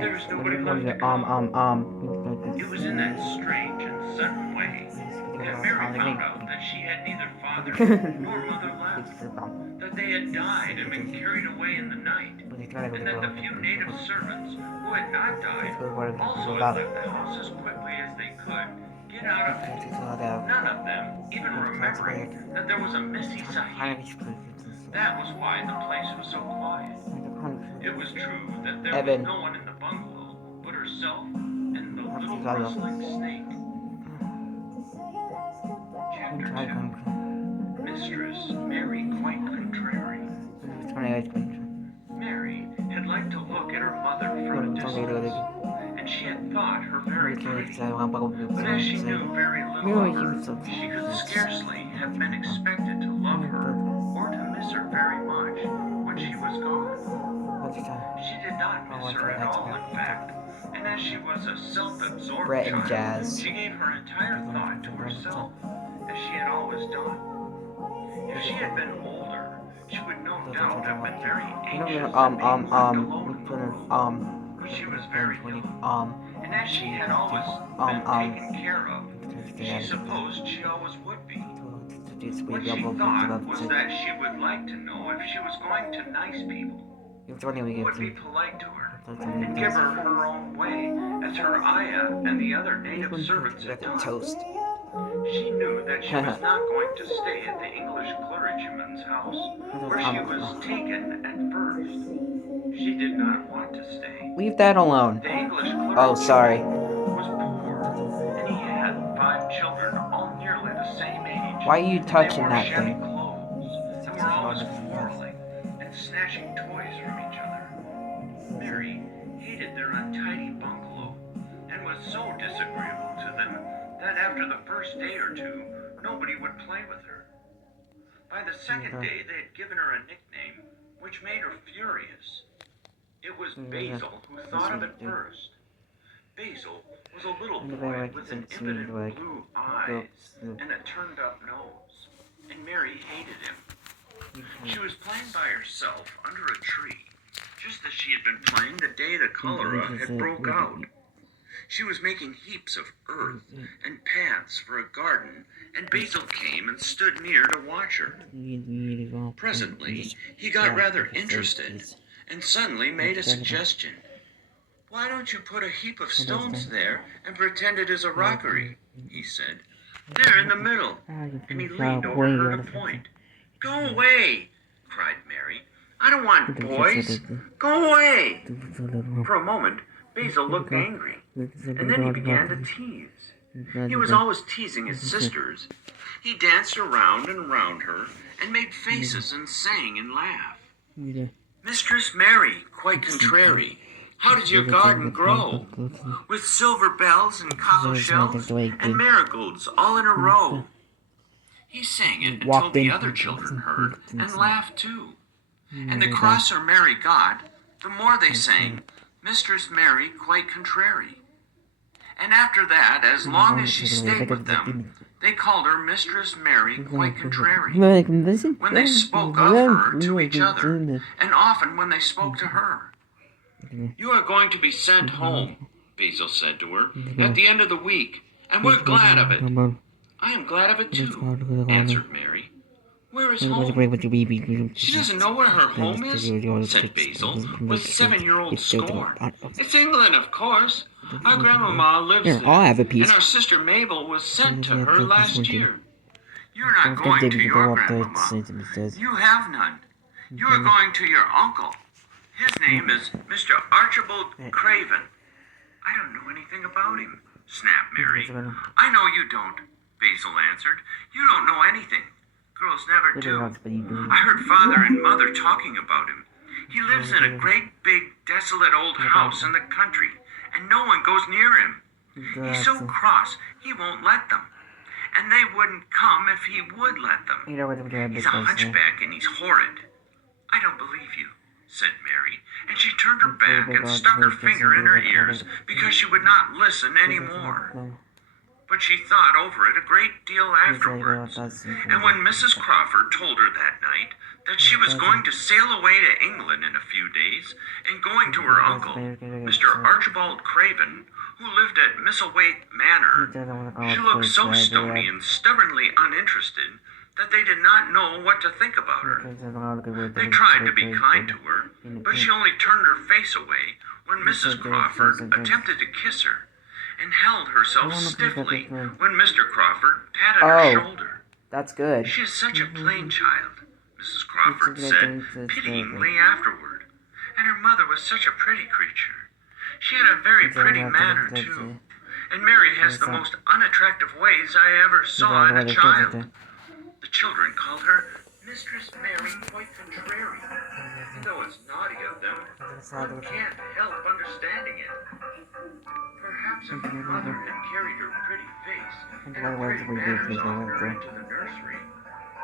There was nobody left to go. It was in that strange and sudden way that Mary found out that she had neither father nor mother left, that they had died and been carried away in the night, and that the few native servants who had not died also had left the house as quickly as they could get out of it, none of them even remembering that there was a Missy Sahib. That was why the place was so quiet. It was true that there was no one in the bungalow but herself and the little rustling snake. Chapter 2. Mistress Mary Quite Contrary. Mary had liked to look at her mother from a distance, and she had thought her very pretty. But as she knew very little of her, she could scarcely have been expected to love her or to miss her very much when she was gone. She did not miss her at all, in fact, and as she was a self-absorbed child, she gave her entire thought to herself, as she had always done. If she had been older, she would no doubt have been very anxious at being left alone in the world. But she was very young, and as she had always been taken care of, she supposed she always would be. What she thought was that she would like to know if she was going to nice people who would be polite to her and give her her own way, as her ayah and the other native servants had done. She knew that she was not going to stay at the English clergyman's house, where she was taken at first. She did not want to stay. Leave that alone. The English clergyman Oh, sorry. was poor, and he had 5 children, all nearly the same age. Why are you touching and they wore that shabby thing? clothes, and were always quarreling and snatching toys from each other. Mary hated their untidy bungalow, and was so disagreeable to them that after the first day or two, nobody would play with her. By the second day, they had given her a nickname which made her furious. It was Basil who thought of it first. Basil was a little boy with an impudent blue eyes and a turned-up nose, and Mary hated him. She was playing by herself under a tree, just as she had been playing the day the cholera had broke out. She was making heaps of earth and paths for a garden, and Basil came and stood near to watch her. Presently, he got rather interested, and suddenly made a suggestion. "Why don't you put a heap of stones there and pretend it is a rockery?" he said. "There in the middle." And he leaned over her to point. "Go away!" cried Mary. "I don't want boys. Go away!" For a moment, Basil looked angry, and then he began to tease. He was always teasing his sisters. He danced around and round her, and made faces and sang and laughed. "Mistress Mary, quite contrary, how did your garden grow? With silver bells and cockle shells and marigolds all in a row." He sang it until the other children heard and laughed too. And the crosser Mary got, the more they sang, "Mistress Mary, quite contrary." And after that, as long as she stayed with them, they called her Mistress Mary, quite contrary, when they spoke of her to each other, and often when they spoke to her. "You are going to be sent home," Basil said to her, "at the end of the week, and we're glad of it." "I am glad of it too," answered Mary. "Where is home?" "She doesn't know where her home is," said Basil, with 7-year-old scorn. "It's England, of course. Our grandmama lives there, and our sister Mabel was sent to her last year." "You're not going to your grandmama. You have none. You are going to your uncle. His name is Mr. Archibald Craven." "I don't know anything about him," snapped Mary. "I know you don't," Basil answered. "You don't know anything. Girls never do. I heard Father and Mother talking about him. He lives in a great big desolate old house in the country, and no one goes near him. He's so cross he won't let them, and they wouldn't come if he would let them. He's a hunchback and he's horrid." "I don't believe you," said Mary, and she turned her back and stuck her finger in her ears because she would not listen any more. but she thought over it a great deal afterwards. And when Mrs. Crawford told her that night that she was going to sail away to England in a few days and going to her uncle, Mr. Archibald Craven, who lived at Misselthwaite Manor, she looked so stony and stubbornly uninterested that they did not know what to think about her. They tried to be kind to her, but she only turned her face away when Mrs. Crawford attempted to kiss her, and held herself stiffly when Mr. Crawford patted her shoulder. That's good. She is such a plain child, Mrs. Crawford said pityingly afterward, and her mother was such a pretty creature. She had a very pretty manner, too, and Mary has the most unattractive ways I ever saw in a child. The children called her Mistress Mary quite contrary, and though it's naughty of them, one can't help understanding it. Perhaps if her mother had carried her pretty face and her pretty manners off her into the nursery,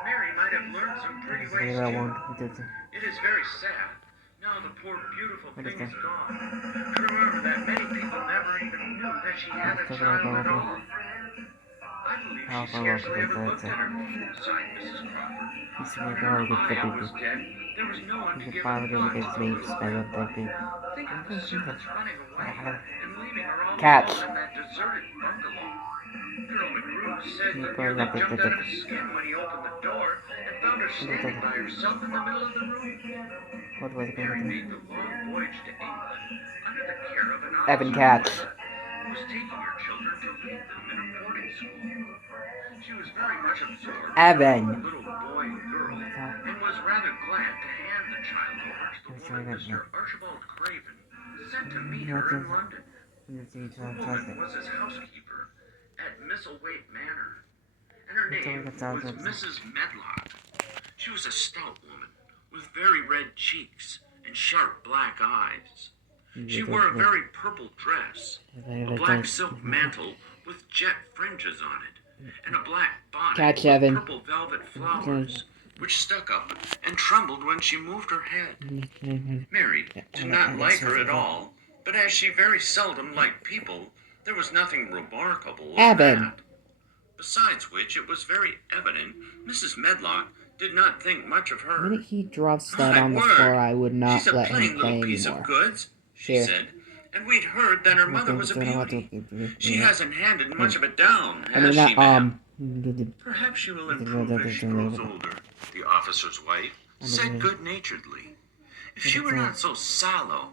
Mary might have learned some pretty ways too. It is very sad, now the poor beautiful thing is gone, to remember that many people never even knew that she had a child at all. I believe she scarcely ever looked at her, sighed Mrs. Crawford. If I was dead, there was no one to give her thoughts to think of the servants running away and leaving her all alone in that deserted bungalow. Colonel McGrew said he nearly jumped out of his skin when he opened the door and found her standing by herself in the middle of the room. Mary made the long voyage to England under the care of an Evan officer Katz. who was taking her children to read them in a boarding school. She was very much absorbed Evan. in the little boy and girl, and was rather glad to hand the child over to the woman Mr. Archibald Craven sent to meet her in London. The woman was his housekeeper at Misselthwaite Manor, and her name was Mrs. Medlock. She was a stout woman with very red cheeks and sharp black eyes. She wore a very purple dress, a black silk mantle with jet fringes on it, and a black bonnet with purple velvet flowers, which stuck up and trembled when she moved her head. Mary did not like her at all, but as she very seldom liked people, there was nothing remarkable in that. Besides which, it was very evident Mrs. Medlock did not think much of her. The minute he drops that on the floor, I would not let him play piece anymore. Of goods, she said, and we'd heard that her mother was a beauty. She hasn't handed much of it down, has she, ma'am? Perhaps she will improve as she grows older, the officer's wife said good-naturedly. If she were not so sallow